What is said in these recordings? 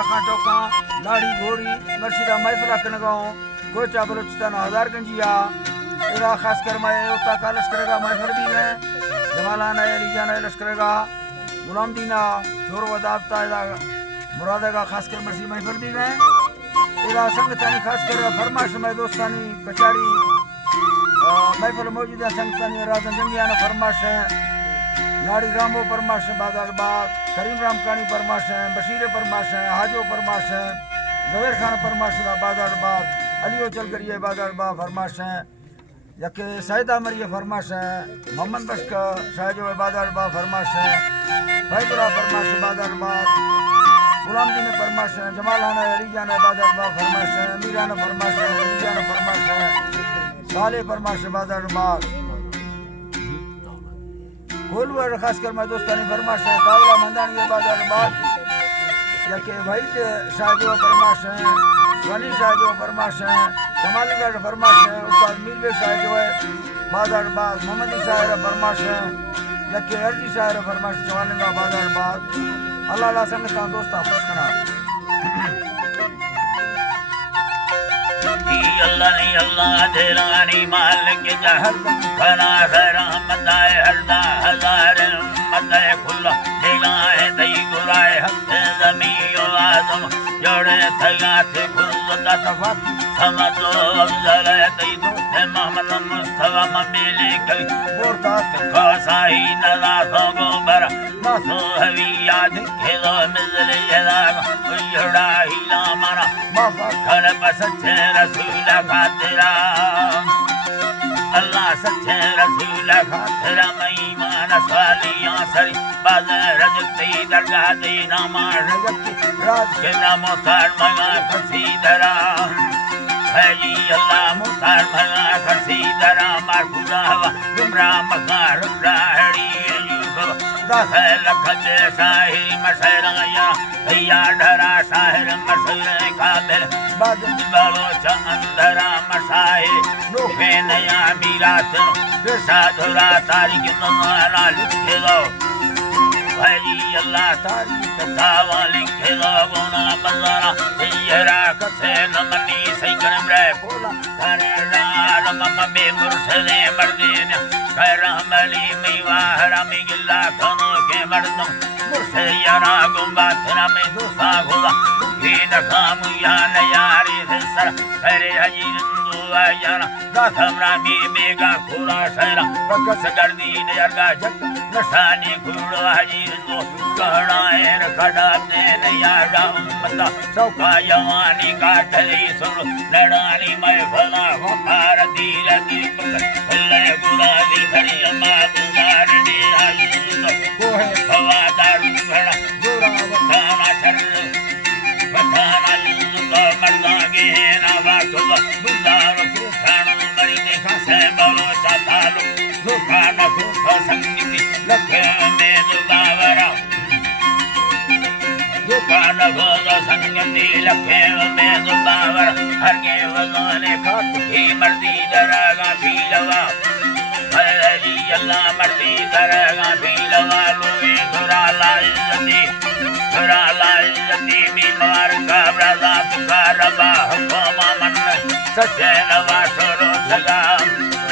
आखा टोका लाड़ी घोड़ी मर्शिदा महफिल कनगांव कोचा बलोचिस्तान हजारगंजिया इरा खास कर मैं उता का लश्करेगा महफिल भी है जमालाना अलीजाना लश्करेगा गुलाम दीना जोर वदाबता इरा मुरादेगा खास कर मर्सी महफिल भी है इरा संगतानी खास कर फरमाश में दोस्तानी कचारी महफिल मौजूद है संगतानी राजन जंगियाना फरमाश है नाड़ी रामो फरमाश है बाजार करीम राम कानी फरमाश है बशीर फरमाश है हाजो फरमाश है जवेर खान फरमाश है बाजार अलियो चल करिए बाजार फरमाश है यके सैदा मरिए फरमाश है मोहम्मद बशका शाहजो बाजार फरमाश है फैदुल्ला फरमाश बाजार गुलाम दीन फरमाश है जमालाना अलीजाना बाजार फरमाश है मीराना फरमाश है अलीजाना फरमाश है साले फरमाश बाजार गोलवर खास कर मैं दोस्तानी फरमाश है तावला मंदानी बाजार यके भाई के शाहजो फरमाश है गनी शाहजो फरमाश है कमालगढ़ फरमाश है उस्ताद मीरबे शाहजो है बाजार मोहम्मदी शायर फरमाश है यके अर्जी शायर फरमाश जवानगा बाजार अल्लाह ला संगता दोस्ता खुश करा अल्लाह ने अल्लाह देरानी मालिक जहर खना रहमत है हरदा हजार मत है खुला देगा है दई गुराए हक जमीओ आदम जोड़े थया थे खुदा तफा समझो अफजल है दई दोस्त मोहम्मद मुस्तफा ममेले कई बोरता का साही नला सो बर मासो हवी याद के दो मिजले यदा उजड़ा हिला मारा माफा कर बस रसूल खातिरा अल्लाह सच्चे रसूल खातिरा ईमान सालियां सरी बाजार रजती दरगाह दी नामा रजती राज के मोहतार मगा खसीदरा है जी अल्लाह मोहतार मगा खसीदरा मार खुदा हवा गुमराह मगा राहड़ी दहे लख जे साहिर मशराया भैया डरा साहिर मशरे काबिल बाजन बलोच अंदरा मशाहिर नोखे नया मीरात साधुरा तारीख नमारा लिखे दो भाई अल्लाह तारीख तावा लिखे दो गुना बल्ला सैयरा कसे नमनी सैकरम रे बोला थारे राम मम्मे मुर्शदे मर्दीन करमली मीवाहरा मिगिल्ला कनो के मर्दम मुर्शयरा गुंबा तेरा में दूसरा खुदा की नखाम या नयारी सर तेरे हजीर दुआयाना दाथमरा मी मेगा खुरा शहरा बकस गर्दी नयरगा जग नशानी खुड़ा हजीर दो कहनाए रखड़ा दे नयारा उम्मता सौका यवानी का ठरी सुन लड़ानी मैं भला वकार धीर दीप ले गुलाली भरी अम्मा गुजार दी हजीर को है भवादार भरा गोरा वताना चल वताना तो मर्दा के ना वाको बुदार सुखान मरी देखा से बोलो चातालो दुखान को संगीति लखे में दुबावरा दुकान को संगीति लखे में दुबावरा हर के वजाने खात की मर्दी दरगा पीलवा हरी अल्लाह मर्दी दरगा पीलवा लोए धुरा लाइजती बीमार का ब्रदा पुकार रबा हुक्मा मन सच्चे रवा सरो सगा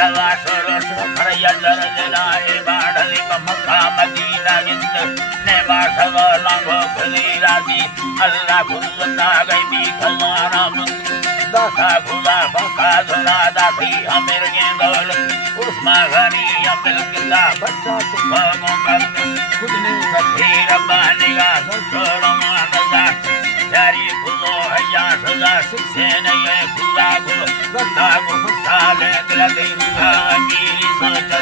रवा सरो सफर यदर जलाए बाढ़ली मक्का मदीना जिंद ने बासगो लांगो खुली राजी अल्लाह खुदा गई भी खजाना दासा खुदा फका धुरा दाखी हमेर गेंदोल उस्मा घनी अमिल किला बच्चा तुम करते खुद ने कथीर बानेगा छोड़ो मानदा यारी खुदो हैया सदा सिक्से नहीं खुदा को गद्दा को साले दिल दिया मेरी सोच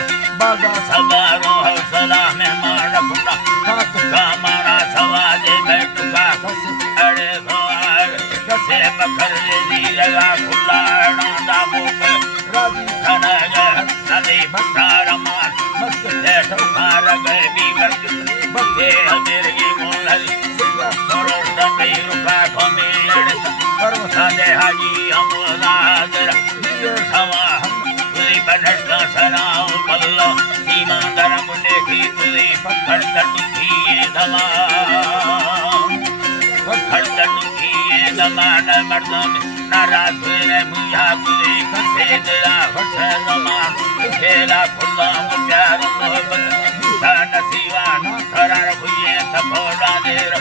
बागा सदारो हौसला में मार खुदा हाथ का मारा सवादे बैठ का खस अड़े भवार कसे बखर दी लगा खुला नादा मुख राजी खाना नदी भट्टार मार मस्त बैठो मार गए भी वर्ग बके हमेर की मोहली तोरो दमे रुका खमेड़ परम सादे हाजी अमलादर ये सवा हम तुई बनस्ता सनाओ बल्लो सीमा दरम ने की तुई पकड़ कर दुखी धमा पकड़ दुखिए दमान मर्दम नाराज हुए मुझा गुरे कसे तेरा वसे दमान खेला खुदा प्यार मोहब्बत नसीवा थरार हुए थपोरा देर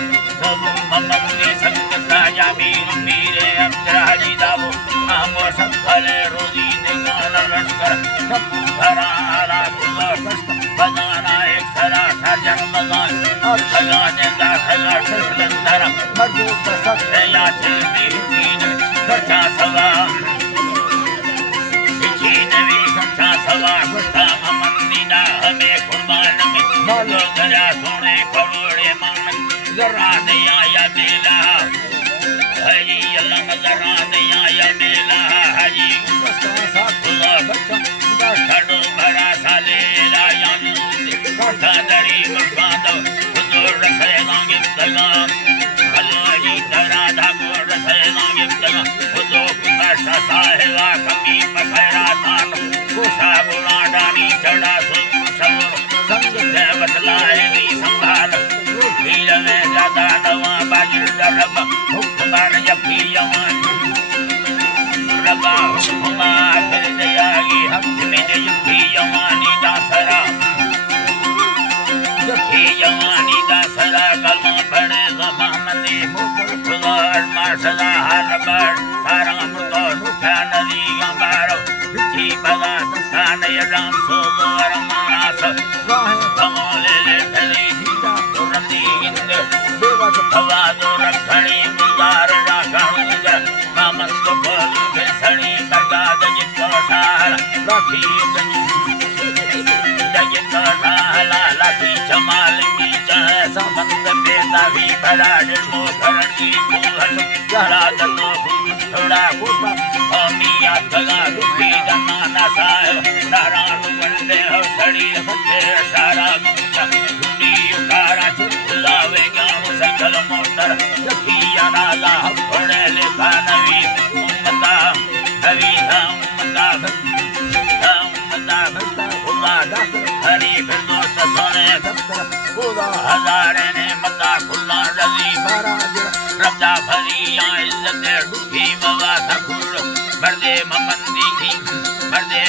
सब ममंदी संगता जामीर मीरे अब्दुल्लाही दावो आमो सफले रोजी देगान लश्कर सब थरारा खुदा कष्ट बजाना एक थरा सर्जन बजान और खजाने का खजा शस्त्रधर मर्दू सकते या चलती कच्चा सवा नवी कच्चा सवा गुस्सा मंदिना हमें कुर्बान में बोलो दरिया सोने करोड़े मान जरा दिया या बेला हजी अल्लाह जरा दिया या बेला हजी खुदा बच्चा छड़ो भरा साले रायन कथा दरी मर्दाद हुजूर रसेलांगे तला अल्लाही दरा धागो रसेलांगे तला हुजूर कुसा साहेला कमी पखरा तान कुसा बुला डानी चढ़ा सो सवर संग देवत लाए नी संभाल वीर में ज्यादा दवा बाजिल रब हुक्मान यफी यमन रबा हुक्मा फिर दयागी हक में यफी यमानी दासरा यफी यमानी दासरा कलमा पड़े ज़माने मुकर खुदार माशला हरबर ताराम तो नुख्या नदी गंबारो बिची बगा तसान यदाम सोज़ोर मानास वाहे कमोले ले फली जीता तुरंदी इंद बेवज फवादो रखणी गुजार राखणूगर मामंद बोलू बेसणी बरगाद जितो साल राखी जितो साला लाठी चमाल की चाहे संबंध बेदावी भरा निर्मो करण की फूहन जरा दतो थोड़ा कुपा अमिया तगा दुखी जनाना साहेब नारायण वंदे हो सड़ी बच्चे सारा दुनी उकारा चुलावे गाँव सकल मोटर यकिया नागा पड़े लेखा नवी उम्मता नवी उम्मता खुदा हरी फिर दोस्त सोने खुदा हजारे ने मता खुला रजी रब्दा भरी इज्जत दुखी मवा सखुर मर्दे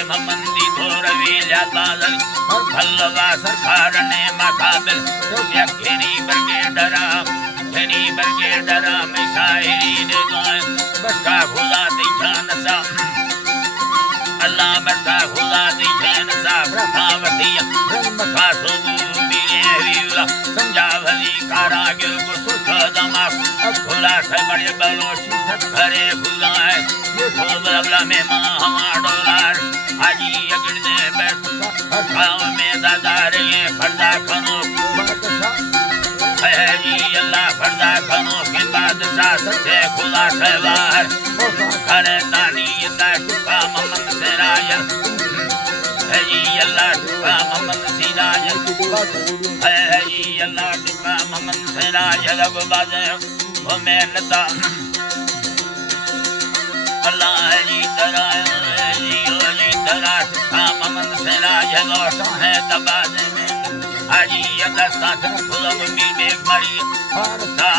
ममंदी थोरवी लाता जल और भल्लवा सरकार ने मकाबिल यखनी बरगे डरा में शायरी ने गाय बसका खुदा दिखान सा अल्लाह बरका खुदा दिखान सा प्रभावती रंग खासो बीरे वीला समझा भली कारागिर को सुख दमा खुला से बड़े बलोची करे खुदा है ये खुदा में मां डोलार हाजी अगड़ ने बैठा गांव में दादार ये पर्दा खनो है जी अल्लाह पर्दा खनो के बाद सा सच्चे खुदा से बाहर करे तानी ये टुका मोहम्मद सिराज है जी अल्लाह टुका मोहम्मद सिराज है जी अल्लाह टुका मोहम्मद सिराज रब बाजे वो मेहनता अल्लाह है जी तरह टुका मोहम्मद सिराज लौटा है दबाजे में हाजी अगस्ता खुदा मी बेग मरी भारता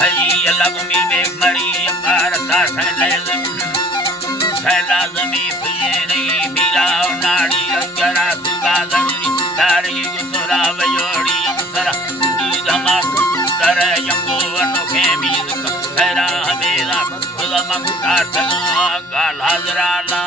हाजी अल्लाह मी बेग मरी भारता सैला जमी फुजे नहीं मीरा नाड़ी अगरा सुबा जरूरी तारी गुसरा वयोड़ी अंसरा धमा कर यंगो अनोखे मीद खैरा हमेला खुदा ममुतार तला गाल हजरा ला